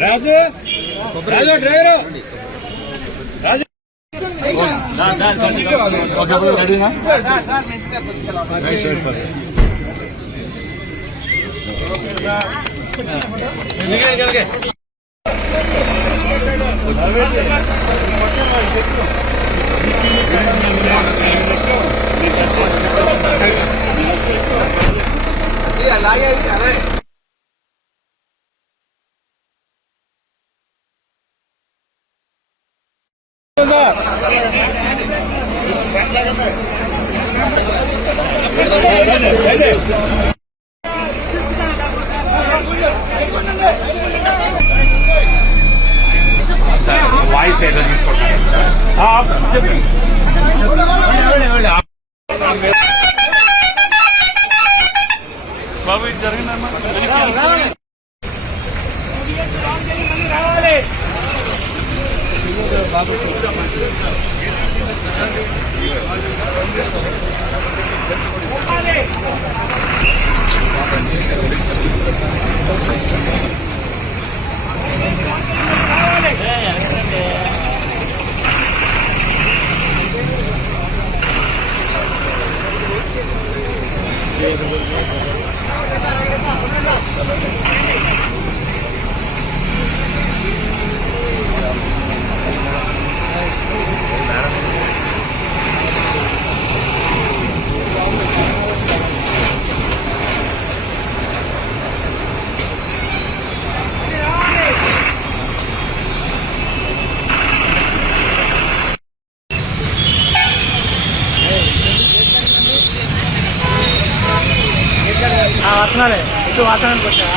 రాజు రాజు driver రాజు voice చర్యలు తీసుకుంటారు. బాబు ఇది జరిగిందమ్మా. బాబు వస్తున్నాలే ఇటు వాసనానికి వచ్చా